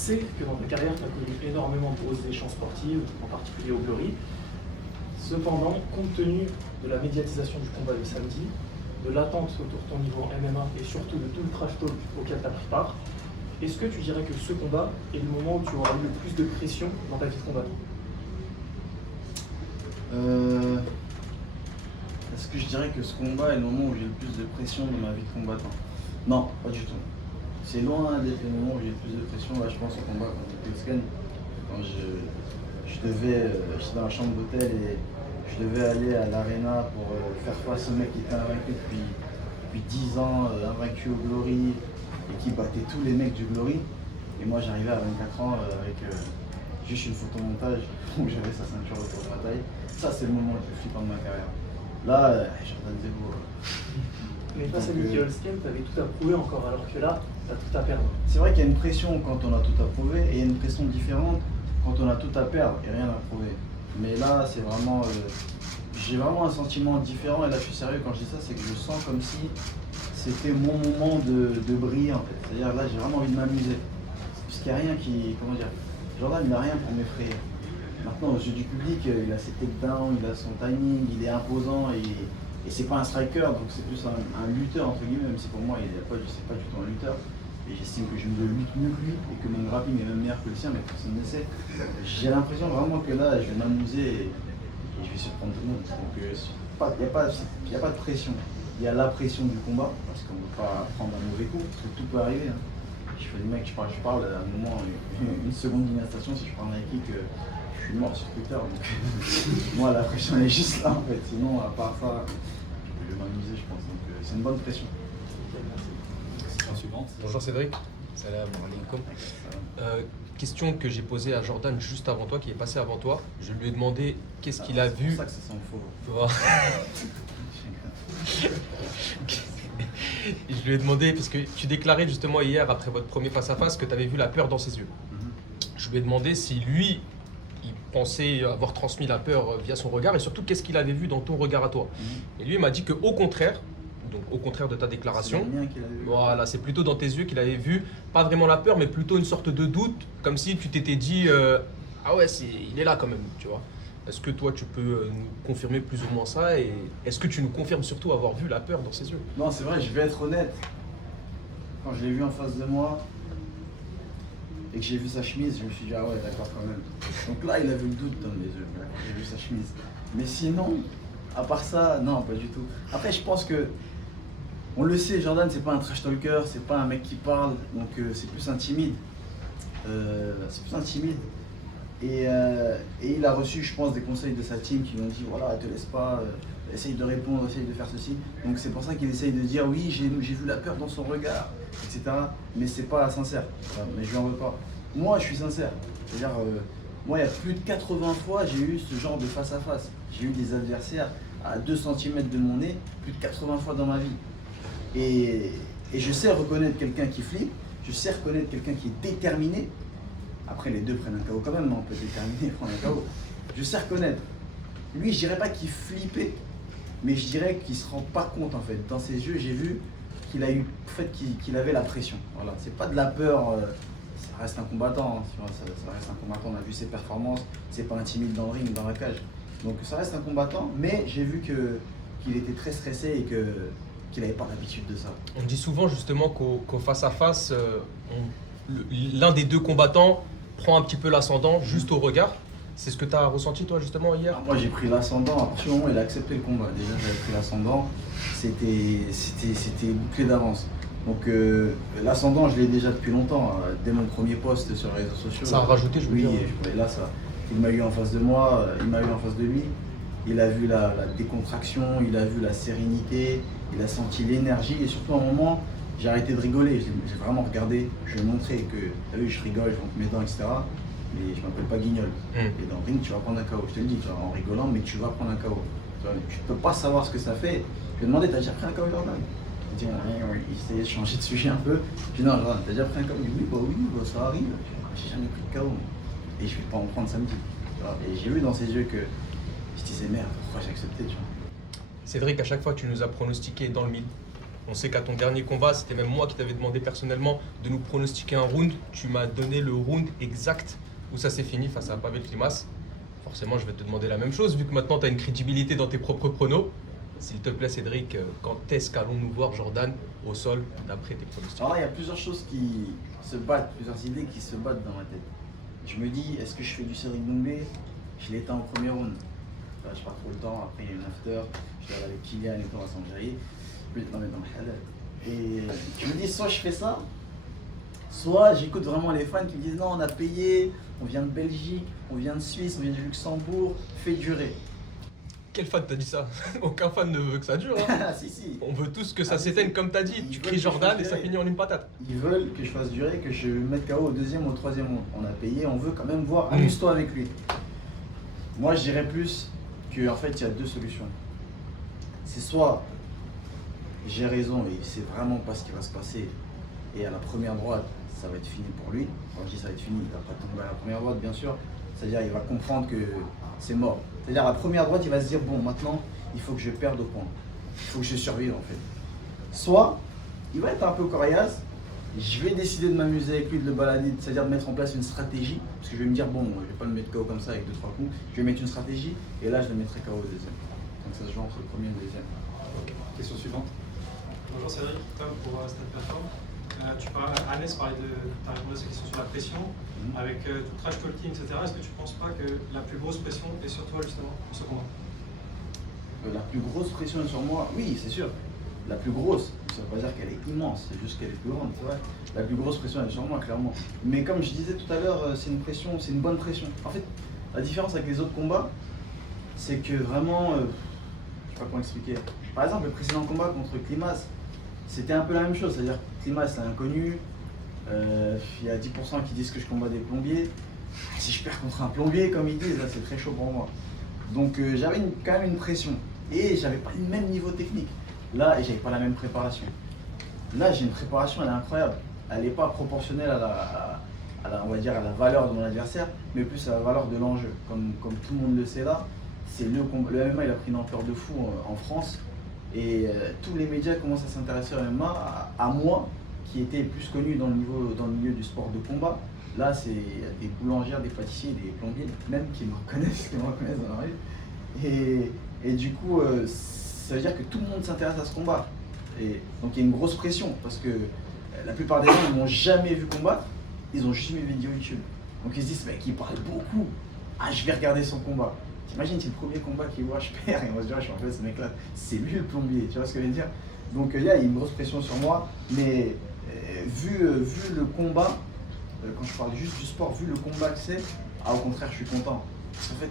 sait que dans ta carrière, tu as connu énormément de grosses échéances sportives, en particulier au Glory. Cependant, compte tenu de la médiatisation du combat de samedi, de l'attente autour de ton niveau en MMA et surtout de tout le trash talk auquel tu as pris part, est-ce que tu dirais que ce combat est le moment où tu auras eu le plus de pression dans ta vie de combattant? Est-ce que je dirais que ce combat est le moment où j'ai le plus de pression dans ma vie de combattant? Non, pas du tout. C'est loin d'être le moment où j'ai le plus de pression. Là, je pense au combat contre Petsken. Quand j'étais dans la chambre d'hôtel et je devais aller à l'arena pour faire face au mec qui était invaincu depuis 10 ans, invaincu au Glory et qui battait tous les mecs du Glory. Et moi, j'arrivais à 24 ans avec juste une photomontage où j'avais sa ceinture autour de ma taille. Ça, c'est le moment le plus flippant de ma carrière. Là, Jordan Zebo. Mais face à Nicky Holzken, tu avais tout à prouver encore, alors que là, tu as tout à perdre. C'est vrai qu'il y a une pression quand on a tout à prouver et il y a une pression différente quand on a tout à perdre et rien à prouver. Mais là, c'est vraiment. J'ai vraiment un sentiment différent et là, je suis sérieux quand je dis ça, c'est que je sens comme si c'était mon moment de briller en fait. C'est-à-dire là, j'ai vraiment envie de m'amuser. Parce qu'il n'y a rien qui. Comment dire? Jordan, il n'a rien pour m'effrayer. Maintenant, aux yeux du public, il a ses takedowns, il a son timing, il est imposant et c'est pas un striker, donc c'est plus un lutteur entre guillemets, même si pour moi, c'est pas du tout un lutteur. Et j'estime que je me lutte mieux que lui et que mon grappling est même meilleur que le sien, mais personne ne sait. J'ai l'impression vraiment que là, je vais m'amuser et je vais surprendre tout le monde. Donc il n'y a pas de pression. Il y a la pression du combat, parce qu'on ne peut pas prendre un mauvais coup, parce que tout peut arriver. Hein. Je fais le mec, je parle à un moment, une seconde d'instation, si je prends un kick, je suis mort sur Twitter. Donc moi, la pression elle est juste là en fait. Sinon, à part ça, je vais m'amuser, je pense. Donc c'est une bonne pression. Question suivante. Bonjour Cédric. Salam alaikum. Question que j'ai posée à Jordan juste avant toi, qui est passé avant toi. Je lui ai demandé qu'est-ce qu'il a vu. C'est pour ça que ça sent faux. Tu vois. Je lui ai demandé, parce que tu déclarais justement hier, après votre premier face-à-face, que tu avais vu la peur dans ses yeux. Je lui ai demandé si lui, il pensait avoir transmis la peur via son regard, et surtout qu'est-ce qu'il avait vu dans ton regard à toi. Et lui, il m'a dit qu'au contraire, donc au contraire de ta déclaration, voilà, c'est plutôt dans tes yeux qu'il avait vu, pas vraiment la peur, mais plutôt une sorte de doute, comme si tu t'étais dit, ah ouais, il est là quand même, tu vois. Est-ce que toi, tu peux nous confirmer plus ou moins ça, et est-ce que tu nous confirmes surtout avoir vu la peur dans ses yeux? Non, c'est vrai, je vais être honnête. Quand je l'ai vu en face de moi et que j'ai vu sa chemise, je me suis dit, ah ouais, d'accord quand même. Donc là, il avait le doute dans mes yeux, quand j'ai vu sa chemise. Mais sinon, à part ça, non, pas du tout. Après, je pense que, on le sait, Jordan, c'est pas un trash talker, c'est pas un mec qui parle, donc c'est plus un timide. Et il a reçu, je pense, des conseils de sa team qui lui ont dit, voilà, te laisse pas, essaye de répondre, essaye de faire ceci. Donc c'est pour ça qu'il essaye de dire, oui, j'ai vu la peur dans son regard, etc. Mais c'est pas sincère, voilà, mais je lui en veux pas. Moi, je suis sincère. C'est-à-dire, moi, il y a plus de 80 fois, j'ai eu ce genre de face-à-face. J'ai eu des adversaires à 2 cm de mon nez, plus de 80 fois dans ma vie. Et je sais reconnaître quelqu'un qui flippe, je sais reconnaître quelqu'un qui est déterminé. Après, les deux prennent un KO quand même, on peut déterminer et prendre un KO. Je sais reconnaître. Lui, je dirais pas qu'il flippait, mais je dirais qu'il se rend pas compte en fait. Dans ses yeux, j'ai vu qu'il a eu, en fait, qu'il avait la pression. Voilà, c'est pas de la peur. Ça reste un combattant. Hein, ça reste un combattant. On a vu ses performances. C'est pas un timide dans le ring, dans la cage. Donc ça reste un combattant, mais j'ai vu qu'il était très stressé et qu'il n'avait pas l'habitude de ça. On dit souvent justement qu'au face-à-face, l'un des deux combattants prend un petit peu l'ascendant juste au regard. C'est ce que tu as ressenti toi justement hier? Moi j'ai pris l'ascendant, à partir du moment où il a accepté le combat. Déjà j'avais pris l'ascendant, c'était bouclé d'avance. Donc l'ascendant je l'ai déjà depuis longtemps, dès mon premier post sur les réseaux sociaux. Ça a rajouté, je veux oui, dire. Oui, là ça. Il m'a eu en face de moi, il m'a eu en face de lui. Il a vu la décontraction, il a vu la sérénité, il a senti l'énergie et surtout à un moment, j'ai arrêté de rigoler, j'ai vraiment regardé, je lui ai montré que, t'as vu, je rigole, je monte mes dents, etc. Mais je m'appelle pas Guignol. Et dans le ring, tu vas prendre un KO, je te le dis, tu vois, en rigolant, mais tu vas prendre un KO. Tu peux pas savoir ce que ça fait. Je lui ai demandé, t'as déjà pris un KO Jordan? Il dit, il essayait de changer de sujet un peu. Je lui ai dit, non Jordan, t'as déjà pris un KO? Il dit, oui, ça arrive. J'ai jamais pris de KO. Et je vais pas en prendre samedi. Et j'ai vu dans ses yeux que je disais, merde, pourquoi j'ai accepté, tu vois. Cédric, à chaque fois tu nous as pronostiqué dans le mille. On sait qu'à ton dernier combat, c'était même moi qui t'avais demandé personnellement de nous pronostiquer un round. Tu m'as donné le round exact où ça s'est fini face à Pavel Klimas. Forcément, je vais te demander la même chose, vu que maintenant tu as une crédibilité dans tes propres pronos. S'il te plaît, Cédric, quand est-ce qu'allons-nous voir Jordan au sol d'après tes pronostics? Alors là, il y a plusieurs choses qui se battent, plusieurs idées qui se battent dans ma tête. Je me dis, est-ce que je fais du Cédric Doumbé? Je l'éteins au premier round. Là, je pars trop le temps, après il y a une after, je vais avec Kylian et tout, on va s'enjailler. Non mais dans le halal. Et je me dis, soit je fais ça, soit j'écoute vraiment les fans qui me disent non, on a payé, on vient de Belgique, on vient de Suisse, on vient du Luxembourg, fais durer. Quel fan t'a dit ça? Aucun fan ne veut que ça dure. Hein. Ah si, si. On veut tous que ça Si, s'éteigne si. comme t'as dit. Ils Tu veulent cries que je Jordan fasse et ça durer. finit en une patate. Ils veulent que je fasse durer, que je mette KO au deuxième ou au troisième round. On a payé, on veut quand même voir, amuse-toi avec lui. Moi je dirais plus qu'en fait il y a deux solutions. C'est soit j'ai raison et il sait vraiment pas ce qui va se passer et à la première droite ça va être fini pour lui. Quand je dis ça va être fini, il va pas tomber à la première droite bien sûr. C'est-à-dire il va comprendre que c'est mort. C'est-à-dire à la première droite il va se dire bon maintenant il faut que je perde au point. Il faut que je survive en fait. Soit il va être un peu coriace, je vais décider de m'amuser avec lui, de le balader, c'est-à-dire de mettre en place une stratégie, parce que je vais me dire bon, je vais pas le mettre KO comme ça avec 2-3 coups, je vais mettre une stratégie et là je le mettrai KO au deuxième. Donc ça se joue entre le premier et le deuxième. Question suivante. Bonjour Cédric, Tom pour Stade Perform. Agnès parlait de ta réponse à cette question sur la pression, avec tout le trash talking, etc. Est-ce que tu ne penses pas que la plus grosse pression est sur toi justement pour ce combat? La plus grosse pression est sur moi, oui c'est sûr. La plus grosse, ça ne veut pas dire qu'elle est immense, c'est juste qu'elle est plus grande, c'est vrai. La plus grosse pression elle est sur moi clairement. Mais comme je disais tout à l'heure, c'est une pression, c'est une bonne pression. En fait, la différence avec les autres combats, c'est que vraiment, je sais pas comment expliquer. Par exemple, le précédent combat contre Klimas, c'était un peu la même chose, c'est-à-dire que Klimas c'est inconnu, il y a 10% qui disent que je combats des plombiers. Si je perds contre un plombier, comme ils disent, là c'est très chaud pour moi. Donc j'avais quand même une pression et j'avais pas le même niveau technique. Là, et j'avais pas la même préparation. Là, j'ai une préparation, elle est incroyable. Elle n'est pas proportionnelle on va dire, à la valeur de mon adversaire, mais plus à la valeur de l'enjeu. Comme tout le monde le sait là, c'est le MMA, il a pris une ampleur de fou en France. Et tous les médias commencent à s'intéresser au MMA, à moi, qui était plus connu dans le milieu du sport de combat. Là, c'est des boulangères, des pâtissiers, des plombiers, même qui me reconnaissent dans la rue. Et du coup, ça veut dire que tout le monde s'intéresse à ce combat. Et donc il y a une grosse pression, parce que la plupart des gens ne m'ont jamais vu combattre, ils ont juste mes vidéos YouTube. Donc ils se disent, mec, il parle beaucoup, ah je vais regarder son combat. T'imagines, c'est le premier combat qu'il voit, je perds, et on va se dire, je suis en fait ce mec-là, c'est lui le plombier, tu vois ce que je veux dire? Donc il y a une grosse pression sur moi, mais vu le combat, quand je parle juste du sport, vu le combat que c'est, au contraire, je suis content. Parce qu'en fait,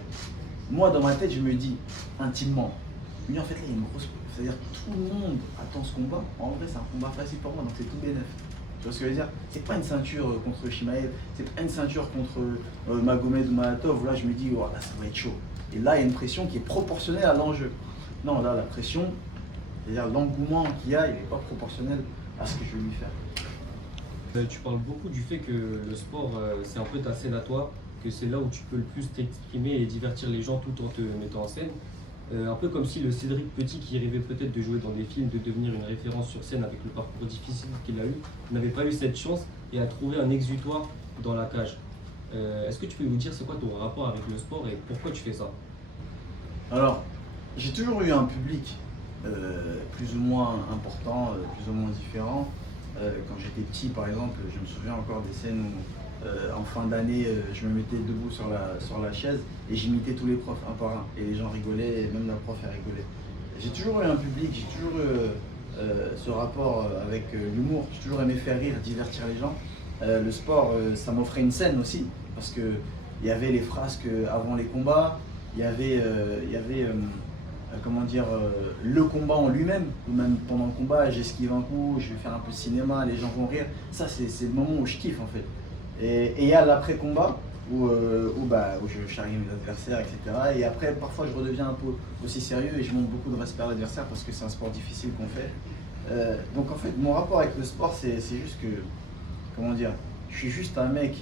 moi dans ma tête, je me dis intimement, lui en fait là il y a une grosse. C'est-à-dire que tout le monde attend ce combat. En vrai c'est un combat facile pour moi, donc c'est tout bénef. Tu vois ce que je veux dire? C'est pas une ceinture contre Shimaev, c'est pas une ceinture contre Magomed ou Malatov, où là je me dis, oh, là ça va être chaud. Et là il y a une pression qui est proportionnelle à l'enjeu. Non, là la pression, c'est-à-dire l'engouement qu'il y a, il n'est pas proportionnel à ce que je vais lui faire. Tu parles beaucoup du fait que le sport, c'est un peu ta scène à toi, que c'est là où tu peux le plus t'exprimer et divertir les gens tout en te mettant en scène. Un peu comme si le Cédric Petit, qui rêvait peut-être de jouer dans des films, de devenir une référence sur scène avec le parcours difficile qu'il a eu, n'avait pas eu cette chance et a trouvé un exutoire dans la cage. Est-ce que tu peux nous dire c'est quoi ton rapport avec le sport et pourquoi tu fais ça? Alors, j'ai toujours eu un public plus ou moins important, plus ou moins différent. Quand j'étais petit, par exemple, je me souviens encore des scènes où en fin d'année, je me mettais debout sur la chaise et j'imitais tous les profs un par un. Et les gens rigolaient, et même la prof elle rigolait. J'ai toujours eu un public, j'ai toujours eu ce rapport avec l'humour. J'ai toujours aimé faire rire, divertir les gens. Le sport, ça m'offrait une scène aussi, parce qu'il y avait les frasques avant les combats, il y avait comment dire, le combat en lui-même, ou même pendant le combat, j'esquive un coup, je vais faire un peu de cinéma, les gens vont rire. Ça, c'est le moment où je kiffe en fait. Et il y a l'après-combat où je charrie mes adversaires, etc. Et après, parfois, je redeviens un peu aussi sérieux et je montre beaucoup de respect à l'adversaire parce que c'est un sport difficile qu'on fait. Donc en fait, mon rapport avec le sport, c'est juste que, comment dire, je suis juste un mec,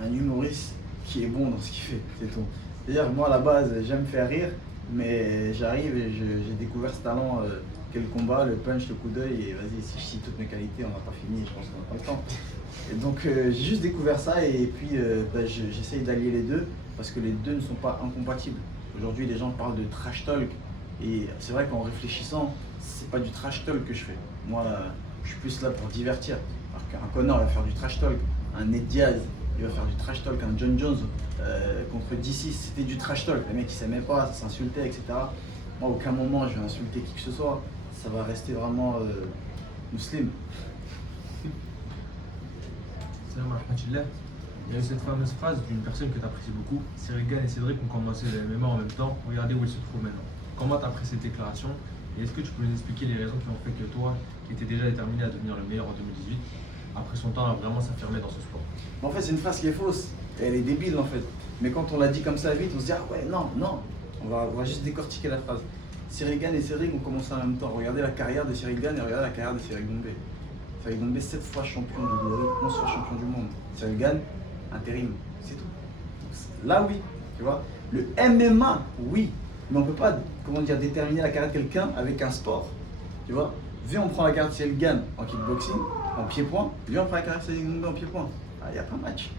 un humoriste qui est bon dans ce qu'il fait, c'est tout. C'est-à-dire, moi, à la base, j'aime faire rire, mais j'arrive et j'ai découvert ce talent quel combat, le punch, le coup d'œil, et vas-y, si je cite toutes mes qualités, on n'a pas fini, je pense qu'on n'a pas le temps. Et donc j'ai juste découvert ça et puis j'essaye d'allier les deux parce que les deux ne sont pas incompatibles. Aujourd'hui, les gens parlent de trash talk et c'est vrai qu'en réfléchissant, c'est pas du trash talk que je fais. Moi, je suis plus là pour divertir. Alors qu'un Conor va faire du trash talk, un Ned Diaz, il va faire du trash talk, un John Jones contre DC, c'était du trash talk. Les mecs ils s'aimaient pas, ça s'insultait, etc. Moi, à aucun moment je vais insulter qui que ce soit. Ça va rester vraiment musulman. Salam alaikum. Il y a eu cette fameuse phrase d'une personne que tu apprécies beaucoup. Cyril Gane et Cédric ont commencé le MMA en même temps. Regardez où ils se trouvent maintenant. Comment tu as pris cette déclaration et est-ce que tu peux nous expliquer les raisons qui ont fait que toi, qui étais déjà déterminé à devenir le meilleur en 2018, après son temps à vraiment s'affirmer dans ce sport? En fait, c'est une phrase qui est fausse. Et elle est débile en fait. Mais quand on l'a dit comme ça vite, on se dit ah ouais, non. On va juste décortiquer la phrase. Cyril Gane et Cédric ont commencé en même temps. Regardez la carrière de Cyril Gane et regardez la carrière de Cyril Doumbé. Cyril Doumbé, 7 fois champion du monde, 11 fois champion du monde. Cyril Gane, intérim, c'est tout. Donc, là, oui, tu vois. Le MMA, oui. Mais on ne peut pas, comment dire, déterminer la carrière de quelqu'un avec un sport. Tu vois. Viens, on prend la carrière de Cyril Gane en kickboxing, en pied-point. Viens, on prend la carrière de Cyril Doumbé en pied-point. Ah, il n'y a pas de match.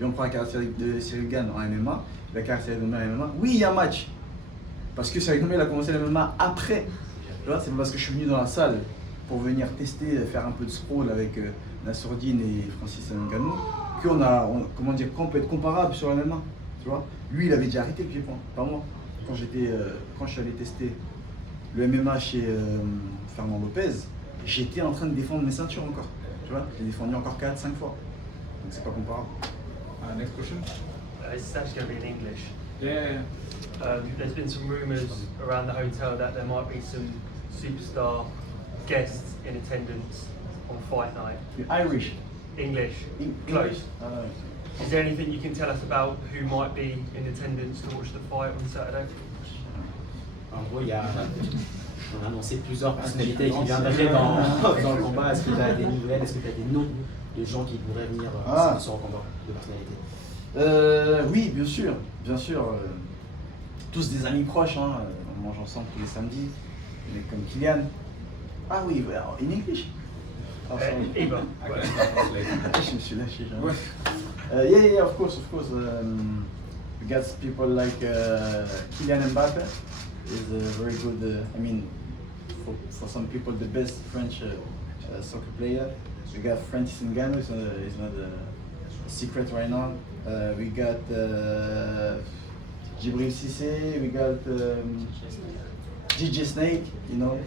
Viens, on prend la carrière de Cyril Gane en MMA, la carrière de Cyril Doumbé en MMA. Oui, il y a un match. Parce que Cyril Doumbé, il a commencé le MMA après. Tu vois, c'est parce que je suis venu dans la salle pour venir tester, faire un peu de sprawl avec Nassourdine et Francis Ngannou, qu'on peut être comparable sur le MMA. Tu vois, lui, il avait déjà arrêté le pied-point, pas moi. Quand je suis allé tester le MMA chez Fernand Lopez, j'étais en train de défendre mes ceintures encore. Tu vois, j'ai défendu encore 4-5 fois. Donc c'est pas comparable. Next question. It's actually going to be in English. Yeah. There's been some rumours around the hotel that there might be some superstar guests in attendance on fight night. You're Irish. English. English. Close. Is there anything you can tell us about who might be in attendance to watch the fight on Saturday? En gros, on a annoncé plusieurs personnalités qui viendraient dans le combat. Est-ce que tu as des nouvelles? Est-ce que tu as des noms de gens qui pourraient venir sur le combat de personnalités? Oui, bien sûr. Tous des amis proches, hein. On mange ensemble tous les samedis. Comme Kylian. Ah oui, in English. Oh, sorry. Eva. Je me suis lâché. Yeah, of course. We got people like Kylian Mbappe is a very good. For some people, the best French soccer player. We got Francis Ngannou, is not a secret right now. We got Djibril Cissé. We got DJ Snake, you know.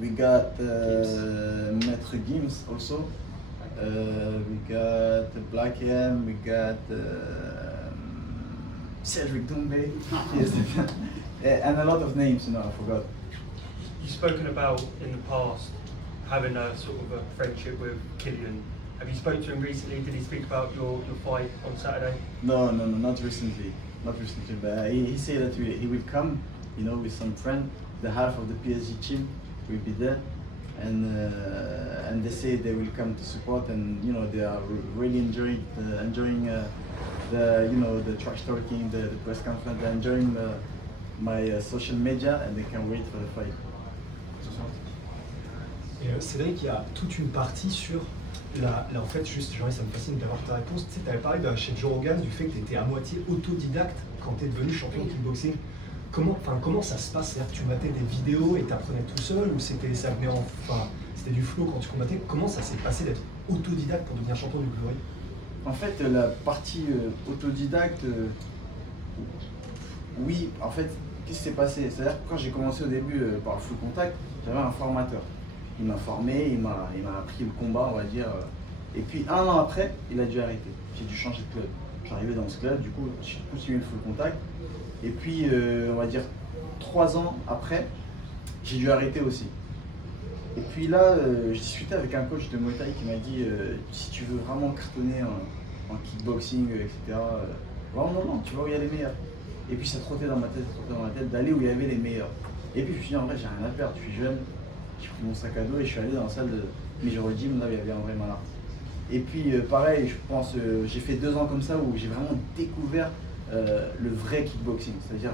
We got Maître Gims also. We got Black M. We got Cedric Doumbé. Yes. And a lot of names, I forgot. You've spoken about in the past having a sort of a friendship with Killian. Have you spoken to him recently? Did he speak about your fight on Saturday? No, not recently. But he said that he will come, with some friend. The half of the PSG team will be there, and they say they will come to support, and they are really enjoying the trash talking, the press conference, they're enjoying my social media, and they can't wait for the fight. Et Cédric, il y a toute une partie sur en fait, juste, ça me fascine d'avoir ta réponse. Tu avais parlé chez Joe Rogan du fait que tu étais à moitié autodidacte quand tu es devenu champion de kickboxing. Comment ça se passe? C'est-à-dire que tu matais des vidéos et tu apprenais tout seul ou c'était du flow quand tu combattais? Comment ça s'est passé d'être autodidacte pour devenir champion du Glory? En fait, la partie autodidacte, oui, en fait, qu'est-ce qui s'est passé? C'est-à-dire que quand j'ai commencé au début par le full contact, j'avais un formateur. Il m'a formé, il m'a appris le combat, on va dire. Et puis 1 an après, il a dû arrêter. J'ai dû changer de club. Je suis arrivé dans ce club, du coup, j'ai continué le full contact. Et puis, on va dire 3 ans après, j'ai dû arrêter aussi. Et puis là, j'ai discuté avec un coach de Muay Thai qui m'a dit si tu veux vraiment cartonner en kickboxing, etc., vraiment non, tu vas où il y a les meilleurs. Et puis ça trottait dans ma tête d'aller où il y avait les meilleurs. Et puis je me suis dit en vrai, j'ai rien à perdre, je suis jeune. J'ai pris mon sac à dos et je suis allé dans la salle de Major Gym, là où il y avait André Malard. Et puis pareil, je pense, j'ai fait 2 ans comme ça où j'ai vraiment découvert le vrai kickboxing. C'est-à-dire,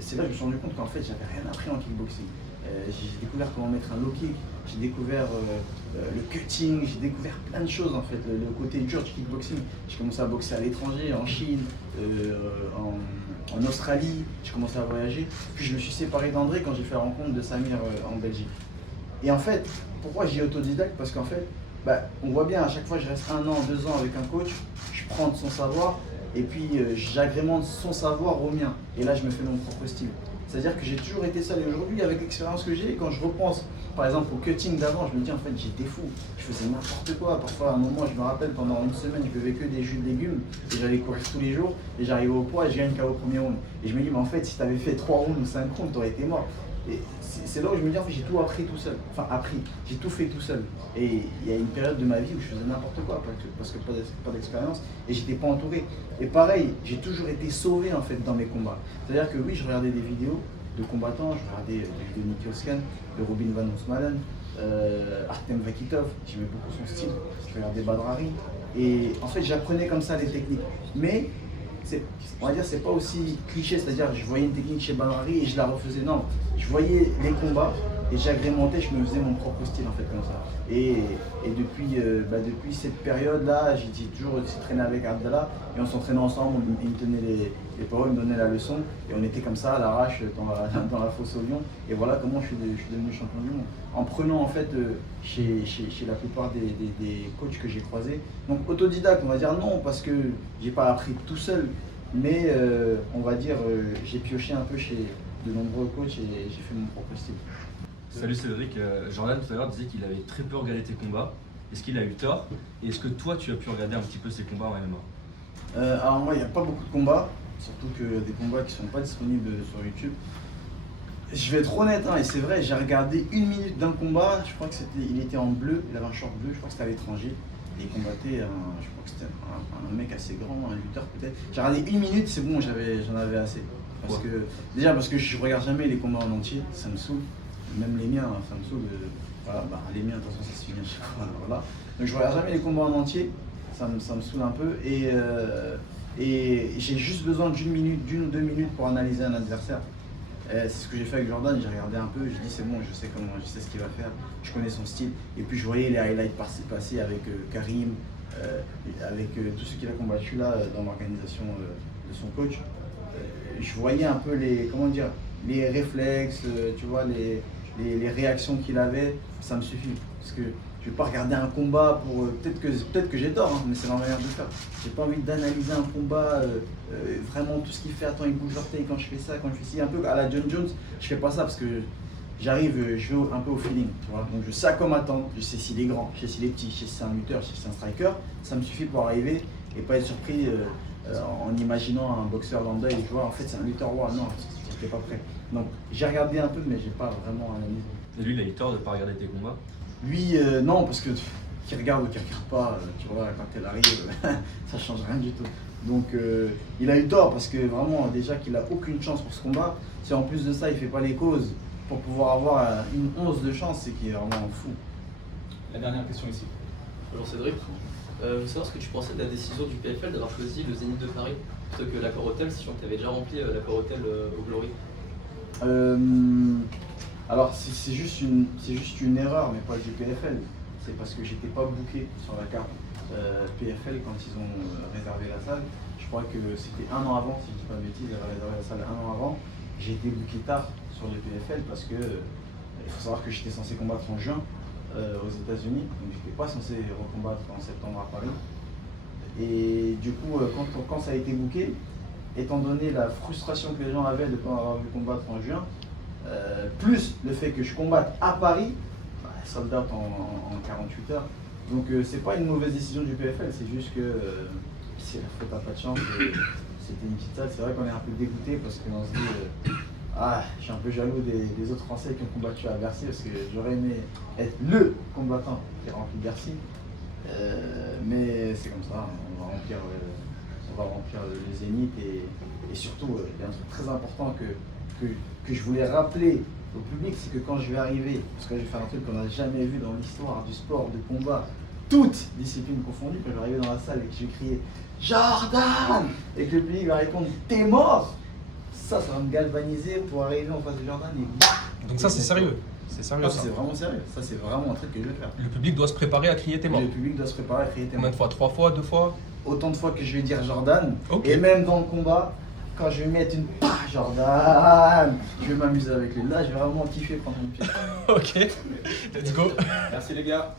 c'est là que je me suis rendu compte qu'en fait, j'avais rien appris en kickboxing. j'ai découvert comment mettre un low kick, j'ai découvert le cutting, j'ai découvert plein de choses en fait, le côté dur du kickboxing. J'ai commencé à boxer à l'étranger, en Chine, en Australie, j'ai commencé à voyager. Puis je me suis séparé d'André quand j'ai fait la rencontre de Samir en Belgique. Et en fait, pourquoi j'ai autodidacte? Parce qu'en fait, on voit bien, à chaque fois je reste 1 an, 2 ans avec un coach, je prends de son savoir et puis j'agrémente son savoir au mien. Et là je me fais mon propre style. C'est-à-dire que j'ai toujours été seul. Et aujourd'hui, avec l'expérience que j'ai, quand je repense par exemple au cutting d'avant, je me dis en fait j'étais fou, je faisais n'importe quoi. Parfois à un moment, je me rappelle, pendant une semaine, je buvais que des jus de légumes et j'allais courir tous les jours et j'arrivais au poids et je gagne KO au premier round. Et je me dis, mais en fait, si tu avais fait 3 rounds ou 5 rounds, tu aurais été mort. Et c'est là où je me dis, en fait, j'ai tout appris tout seul. Enfin, j'ai tout fait tout seul. Et il y a une période de ma vie où je faisais n'importe quoi parce que pas d'expérience et j'étais pas entouré. Et pareil, j'ai toujours été sauvé en fait dans mes combats. C'est-à-dire que oui, je regardais des vidéos de combattants, je regardais des vidéos de Nicky Oskan, de Robin Van Osmalen, Artem Vakitov, j'aimais beaucoup son style, je regardais Badrari. Et en fait, j'apprenais comme ça les techniques. Mais on va dire c'est pas aussi cliché, c'est-à-dire je voyais une technique chez Badrari et je la refaisais. Non, je voyais les combats et j'agrémentais, je me faisais mon propre style en fait comme ça. Et depuis cette période-là, j'ai toujours traîné avec Abdallah et on s'entraînait ensemble, il me tenait les paroles, il me donnait la leçon et on était comme ça à l'arrache dans la fosse au lion. Et voilà comment je suis devenu champion du monde. En prenant en fait chez la plupart des coachs que j'ai croisés. Donc autodidacte, on va dire non, parce que j'ai pas appris tout seul, mais on va dire j'ai pioché un peu chez de nombreux coachs et j'ai fait mon propre style. Salut Cédric, Jordan tout à l'heure disait qu'il avait très peu regardé tes combats. Est-ce qu'il a eu tort? Et est-ce que toi tu as pu regarder un petit peu ses combats en MMA? Alors moi il n'y a pas beaucoup de combats, surtout que des combats qui ne sont pas disponibles sur YouTube. Je vais être honnête, et c'est vrai, j'ai regardé 1 minute d'un combat, je crois que il était en bleu, il avait un short bleu, je crois que c'était à l'étranger. Et il combattait, je crois que c'était un mec assez grand, un lutteur peut-être. J'ai regardé 1 minute, c'est bon, j'en avais assez. Parce que je regarde jamais les combats en entier, ça me saoule. Même les miens, ça me saoule. Voilà, les miens, de toute façon, ça se finit à chaque fois. Voilà. Donc je regarde jamais les combats en entier, ça me saoule un peu. Et j'ai juste besoin d'une minute, d'1 ou 2 minutes pour analyser un adversaire. C'est ce que j'ai fait avec Jordan, j'ai regardé un peu, j'ai dit c'est bon, je sais ce qu'il va faire, je connais son style. Et puis je voyais les highlights passer avec Karim, avec tous ceux qu'il a combattu là dans l'organisation de son coach. Je voyais un peu les réflexes, tu vois, les réactions qu'il avait, ça me suffit. Parce que je ne vais pas regarder un combat pour. Peut-être que j'ai tort, mais c'est ma manière de faire. J'ai pas envie d'analyser un combat, vraiment tout ce qu'il fait. Attends, il bouge l'orteil quand je fais ça, quand je fais ci. Un peu à la John Jones, je fais pas ça parce que j'arrive, je vais un peu au feeling. Tu vois. Donc je sais à quoi m'attendre, je sais s'il est grand, je sais s'il est petit, je sais si c'est un lutteur, je sais si c'est un striker. Ça me suffit pour arriver et pas être surpris en imaginant un boxeur lambda et je vois en fait c'est un lutteur roi. Non, je n'étais pas prêt. Donc j'ai regardé un peu, mais j'ai pas vraiment analysé. Et lui, il a eu tort de ne pas regarder tes combats? Lui, non, parce que qui regarde ou qui regarde pas, tu vois, quand elle arrive, ça change rien du tout. Donc il a eu tort parce que vraiment, déjà qu'il a aucune chance pour ce combat. Si en plus de ça, il fait pas les causes pour pouvoir avoir une once de chance, c'est qu'il est vraiment fou. La dernière question ici. Bonjour Cédric. Je veux savoir ce que tu pensais de la décision du PFL d'avoir choisi le Zénith de Paris plutôt que l'accord hôtel, sachant que tu avais déjà rempli l'accord hôtel au Glory. Alors c'est juste une erreur, mais pas du PFL. C'est parce que j'étais pas booké sur la carte PFL quand ils ont réservé la salle. Je crois que c'était 1 an avant, si je dis pas de bêtises, ils avaient réservé la salle 1 an avant. J'ai été booké tard sur le PFL parce que il faut savoir que j'étais censé combattre en juin aux États-Unis, donc j'étais pas censé recombattre en septembre à Paris. Et du coup, quand ça a été booké, étant donné la frustration que les gens avaient de ne pas avoir vu combattre en juin, plus le fait que je combatte à Paris, sold out en 48 heures. Donc c'est pas une mauvaise décision du PFL, c'est juste que c'est la faute à pas de chance. C'était une petite salle, c'est vrai qu'on est un peu dégoûté parce qu'on se dit je suis un peu jaloux des autres Français qui ont combattu à Bercy parce que j'aurais aimé être le combattant qui remplit Bercy. Mais c'est comme ça, on va remplir le Zénith et surtout il y a un truc très important que je voulais rappeler au public, c'est que quand je vais arriver, parce que je vais faire un truc qu'on n'a jamais vu dans l'histoire du sport de combat, toutes disciplines confondues, quand je vais arriver dans la salle et que je vais crier Jordan et que le public va répondre t'es mort, ça va me galvaniser pour arriver en face de Jordan et Donc ça, c'est sérieux. C'est sérieux, Ah, ça. c'est vraiment sérieux. Ça, c'est vraiment un truc que je vais faire. Le public doit se préparer à crier tes morts. Le public doit se préparer à crier tes morts. Combien de fois? 3 fois? 2 fois? Autant de fois que je vais dire Jordan. Ok. Et même dans le combat, quand je vais mettre une Jordan, je vais m'amuser avec lui. Là, je vais vraiment kiffer prendre une pied. Ok, let's go. Merci les gars.